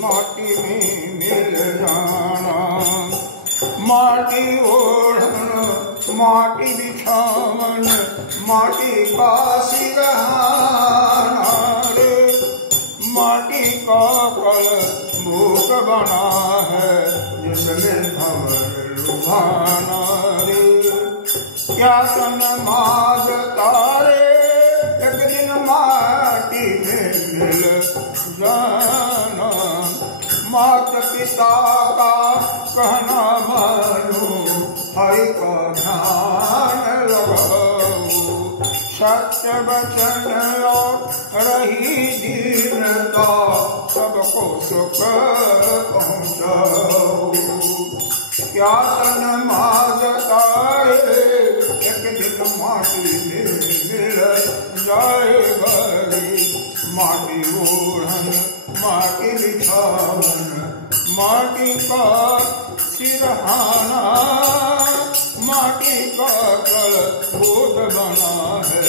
माटी में मिल जाना। माटी ओढ़न माटी बिछावन माटी का सिरहाना रे। माटी का कल भूख बना है जिसमें भंवर लुभाना रे। क्या तन मांगता रे एक दिन माटी में मिल जाना। मात पिता का कहना मानो हरि का ध्यान लगाओ। सत्य वचन और रही दीनता सबको सुख पहुँचाओ। क्या तन मांगता रे एक दिन माटी में मिल जाएगा रे। माटी ओढ़न माटी बिछावन माटी का सिरहाना। माटी का कल बोध बना है